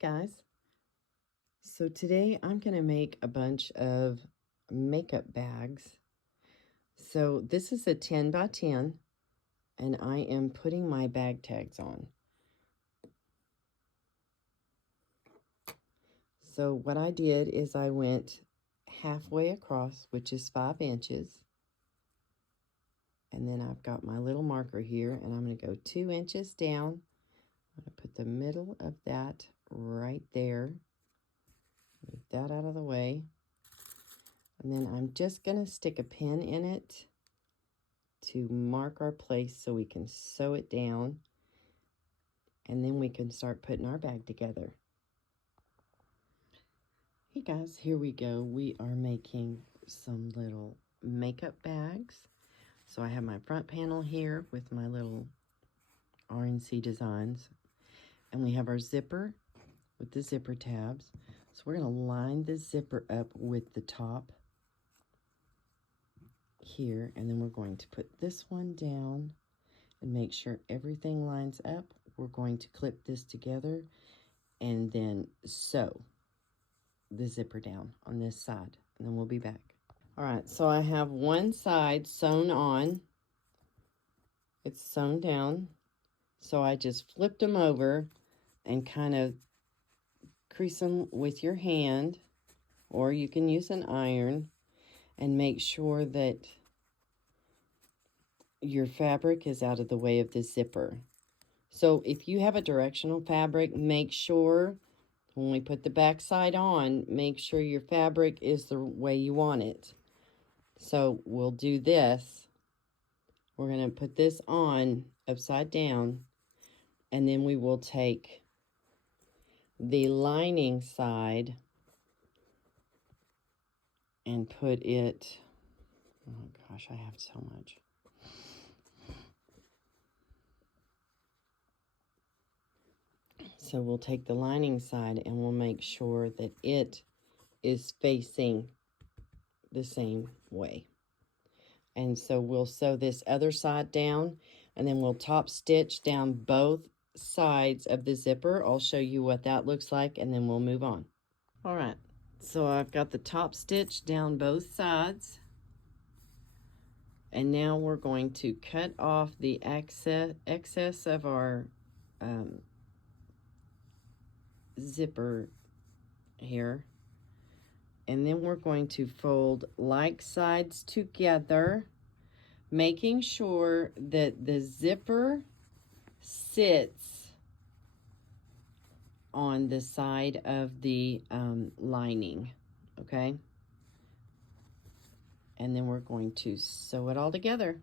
guys. So today I'm going to make a bunch of makeup bags. So this is a 10 by 10 and I am putting my bag tags on. So what I did is I went halfway across, which is 5 inches. And then I've got my little marker here and I'm going to go 2 inches down. I'm going to put the middle of that right there. Move that out of the way. And then I'm just going to stick a pin in it to mark our place so we can sew it down. And then we can start putting our bag together. Hey guys, here we go. We are making some little makeup bags. So I have my front panel here with my little RNC designs. And we have our zipper with the zipper tabs. So we're going to line the zipper up with the top here, and then we're going to put this one down and make sure everything lines up. We're going to clip this together and then sew the zipper down on this side, and then we'll be back. All right, so I have one side sewn on. It's sewn down. So I just flipped them over and kind of crease them with your hand, or you can use an iron, and make sure that your fabric is out of the way of the zipper. So if you have a directional fabric, make sure when we put the back side on, make sure your fabric is the way you want it. So we'll do this. We're going to put this on upside down, and then we will take the lining side and put it, oh gosh, I have so much. So we'll take the lining side and we'll make sure that it is facing the same way. And so we'll sew this other side down, and then we'll top stitch down both sides of the zipper. I'll show you what that looks like, and then we'll move on. All right, so I've got the top stitch down both sides. And now we're going to cut off the excess of our zipper here. And then we're going to fold like sides together, making sure that the zipper sits on the side of the lining, okay? And then we're going to sew it all together.